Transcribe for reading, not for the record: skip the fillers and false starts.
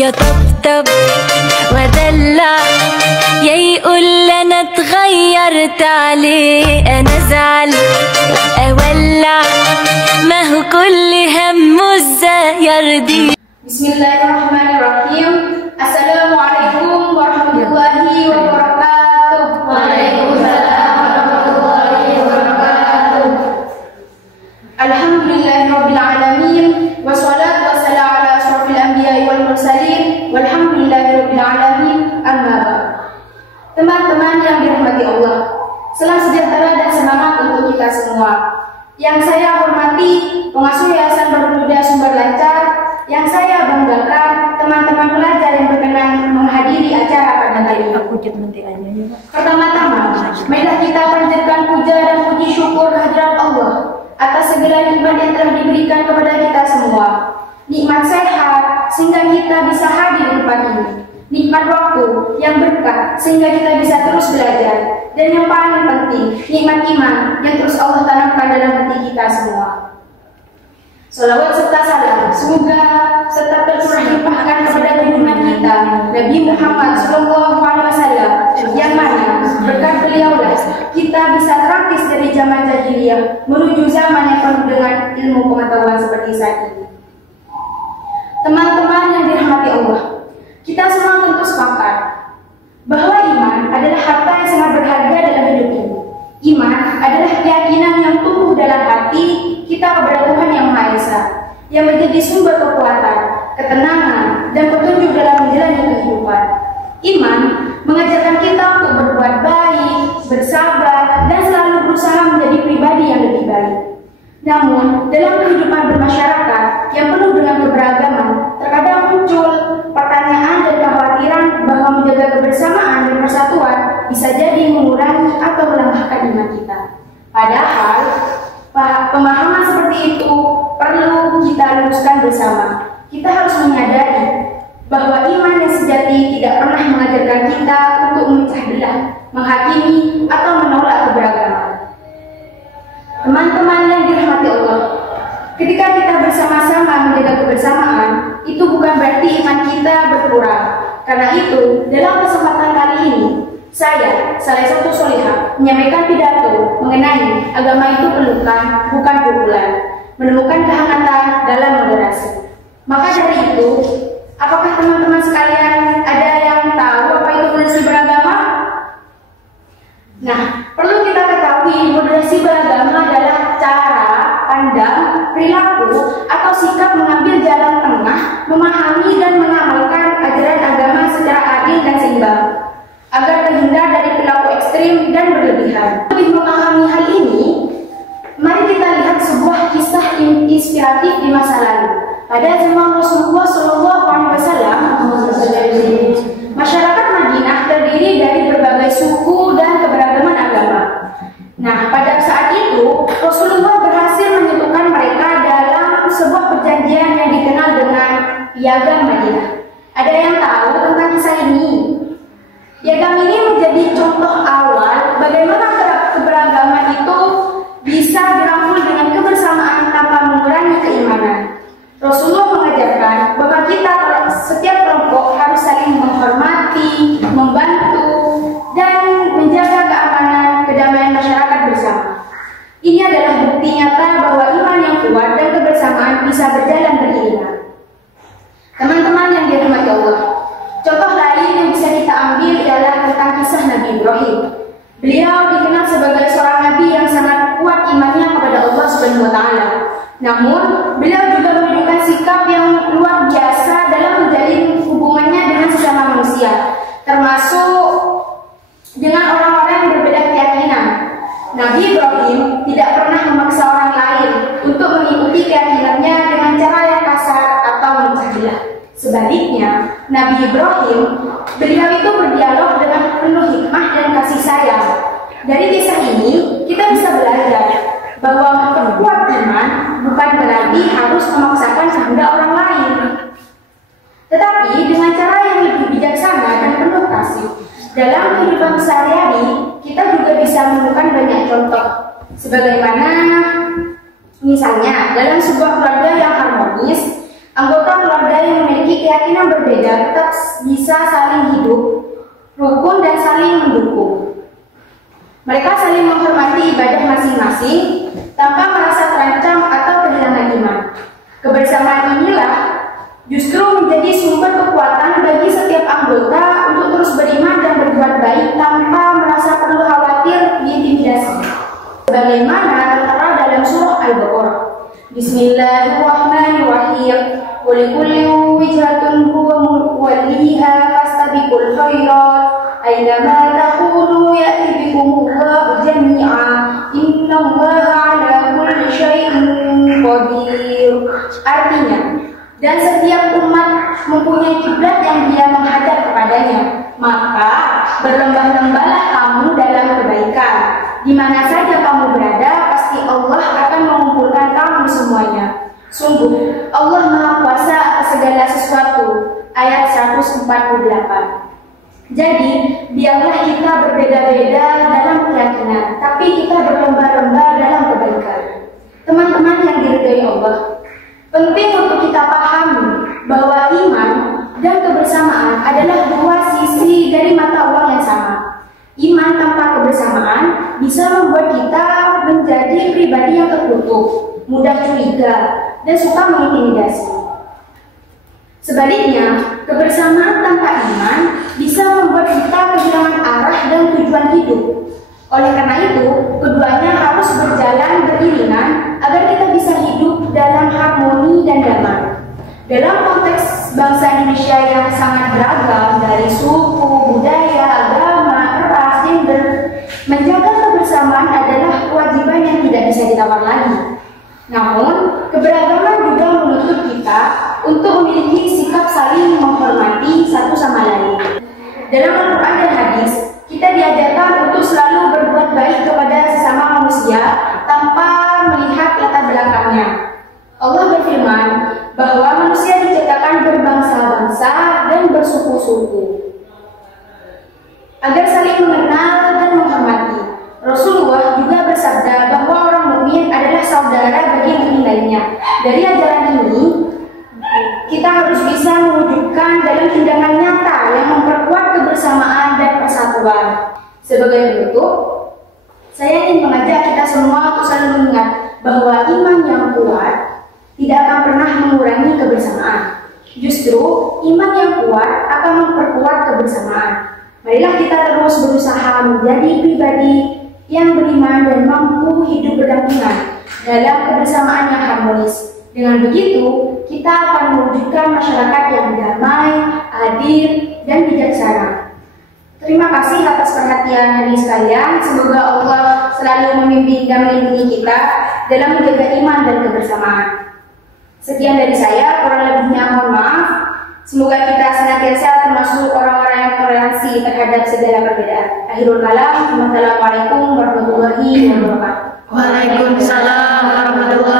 يطبطب ودلع يا يقول انا اتغيرت عليه، انا ازعل اولع ما هو كل همه ازاي يرضيه. Bismillahirrahmanirrahim. Assalamualaikum warahmatullahi wabarakatuh. Waalaikumsalam warahmatullahi wabarakatuh. Alhamdulillahirabbil alamin wassalatu wassalamu ala asyrofil anbiya'i wal mursalin walhamdulillahirabbil alamin. Amma ba'd. Teman-teman yang dirahmati Allah, salam sejahtera dan semangat untuk kita semua. Yang saya hormati pengasuh Yayasan Bermuda Sumber Lancar, yang saya banggakan teman-teman pelajar yang berkenan menghadiri acara pada kali ini. Pertama-tama, marilah kita panjatkan puja dan puji syukur kehadirat Allah atas segala nikmat yang telah diberikan kepada kita semua. Nikmat sehat sehingga kita bisa hadir di tempat ini. Nikmat waktu yang berkah sehingga kita bisa terus belajar. Dan yang paling penting, nikmat iman yang terus Allah tanamkan dalam hati kita semua. Salawat serta salam semoga tetap tercurahkan kepada junjungan kita Nabi Muhammad SAW, yang mana berkat beliaulah kita bisa terangkis dari zaman jahiliyah menuju zaman yang penuh dengan ilmu pengetahuan seperti saat ini. Teman-teman yang dirahmati Allah, kita semua tentu sepakat bahwa iman adalah harta yang sangat berharga dalam hidup ini. Iman adalah keyakinan yang tumbuh dalam hati kita kepada Tuhan Yang Maha Esa, yang menjadi sumber kekuatan, ketenangan, dan petunjuk dalam menjalani kehidupan. Iman mengajarkan kita untuk berbuat baik, bersabar, dan selalu berusaha menjadi pribadi yang lebih baik. Namun, dalam kehidupan bermasyarakat yang penuh dengan keberagaman, terkadang muncul pertanyaan dan kekhawatiran bahwa menjaga kebersamaan dan persatuan bisa jadi mengurangi atau melemahkan iman kita. Padahal, pemahaman seperti itu perlu kita luruskan bersama. Kita harus menyadari bahwa iman yang sejati tidak pernah mengajarkan kita untuk memecah belah, menghakimi, atau menolak keberagaman. Teman-teman yang dirahmati Allah, ketika kita bersama-sama menjaga kebersamaan, itu bukan berarti iman kita berkurang. Karena itu, dalam kesempatan kali ini, saya, salah satu solihah, menyampaikan pidato mengenai agama itu pelukan, bukan pukulan, menemukan kehangatan dalam moderasi. Maka dari itu, apakah teman-teman sekalian ada yang tahu apa itu moderasi beragama? Nah, perlu kita ketahui moderasi beragama adalah cara pandang, perilaku, atau sikap mengambil jalan tengah, memahami dan mengamalkan ajaran agama secara adil dan seimbang, agar terhindar dari perilaku ekstrim dan berlebihan. Lebih memahami hal ini, mari kita lihat sebuah kisah inspiratif di masa lalu. Pada zaman Rasulullah SAW, masyarakat Madinah terdiri dari berbagai suku dan keberagaman agama. Nah, pada saat itu Rasulullah berhasil menyatukan mereka dalam sebuah perjanjian yang dikenal dengan Piagam Madinah. Ada yang tahu tentang kisah ini? Piagam ini menjadi contoh awal bagaimana keberagaman itu bisa dirangkul dengan kebersamaan tanpa mengurangi keimanan. Rasulullah mengajarkan bahwa kita setiap kelompok harus saling menghormati, membantu, dan menjaga keamanan kedamaian masyarakat bersama. Ini adalah bukti nyata bahwa iman yang kuat dan kebersamaan bisa berjalan beriringan. Teman-teman yang dirahmati Allah, contoh lain yang bisa kita ambil adalah tentang kisah Nabi Ibrahim. Beliau dikenal sebagai seorang nabi yang sangat kuat imannya kepada Allah Subhanahu wa Ta'ala. Namun, beliau juga menunjukkan sikap yang luar biasa dalam menjalin hubungannya dengan sesama manusia, termasuk dengan orang-orang yang berbeda keyakinan. Nabi Ibrahim tidak pernah memaksa orang lain untuk mengikuti keyakinannya dengan cara yang kasar atau memecah belah. Sebaliknya, Nabi Ibrahim, beliau itu berdialog dengan penuh hikmah dan kasih sayang. Dari kisah ini, kita bisa belajar bahwa memperkuat iman bukan berarti harus memaksakan kehendak orang lain, tetapi dengan cara yang lebih bijaksana dan penuh kasih. Dalam kehidupan sehari-hari, kita juga bisa menemukan banyak contoh, sebagaimana misalnya dalam sebuah keluarga yang harmonis, Anggota keluarga yang memiliki keyakinan berbeda tetap bisa saling hidup, rukun dan saling mendukung. Mereka saling menghormati ibadah masing-masing tanpa merasa terancam atau kehilangan iman. Kebersamaan inilah justru menjadi sumber kekuatan bagi setiap anggota untuk terus beriman dan berbuat baik tanpa merasa perlu khawatir diintimidasi. Sebagaimana tertera dalam surah Al-Baqarah. Bismillahirrahmanirrahim. Wa likulli wijhatun huwa muwalliha fastabiqul khairat. Aynama takunu ya'ti bikumullahu jami'a. Innallaha 'ala kulli syai'in qadir. Artinya, dan setiap umat mempunyai kiblat yang dia menghadap kepadanya, maka berlembah-lembahlah kamu dalam kebaikan. Di mana saja kamu berada, pasti Allah akan mengumpulkan kamu semuanya. Sungguh, Allah Maha Kuasa atas segala sesuatu. Ayat 148. Jadi, biarlah kita berbeda-beda dalam keyakinan, tapi kita berlomba-lomba dalam kebaikan. Teman-teman yang diridhai Allah, penting untuk kita pahami bahwa iman dan kebersamaan adalah dua sisi dari mata uang yang sama. Iman tanpa kebersamaan bisa membuat kita menjadi pribadi yang tertutup, mudah curiga, dan suka mengintimidasi. Sebaliknya, kebersamaan tanpa iman bisa membuat kita kehilangan arah dan tujuan hidup. Oleh karena itu, keduanya harus berjalan beriringan agar kita bisa hidup dalam harmoni dan damai. Dalam konteks bangsa Indonesia yang sangat beragam dari suku, budaya, agama, ras, gender, menjaga kebersamaan adalah kewajiban yang tidak bisa ditawar lagi. Namun, keberagaman juga menuntut kita untuk memiliki sikap saling menghormati satu sama lain. Dalam Al-Quran dan hadis, kita diajarkan untuk selalu berbuat baik kepada sesama manusia tanpa melihat latar belakangnya. Allah berfirman bahwa manusia diciptakan berbangsa-bangsa dan bersuku-suku agar saling mengenal dan menghormati. Rasulullah juga bersabda bahwa orang mukmin adalah saudara bagi mukmin lainnya. Dari ajaran ini, kita harus bisa mewujudkan dalam tindakan nyata yang memperkuat kebersamaan dan persatuan. Sebagai penutup, saya ingin mengajak kita semua untuk selalu mengingat bahwa iman yang kuat tidak akan pernah mengurangi kebersamaan. Justru, iman yang kuat akan memperkuat kebersamaan. Marilah kita terus berusaha menjadi pribadi yang beriman dan mampu hidup berdampingan dalam kebersamaan yang harmonis. Dengan begitu, kita akan mewujudkan masyarakat yang damai, adil, dan bijaksana. Terima kasih atas perhatian hari sekalian. Semoga Allah selalu membimbing dan melindungi kita dalam menjaga iman dan kebersamaan. Sekian dari saya, kurang lebihnya mohon maaf. Semoga kita senantiasa termasuk orang-orang yang toleransi terhadap segala perbedaan. Akhirul kalam, wassalamualaikum warahmatullahi wabarakatuh. Waalaikumsalam warahmatullahi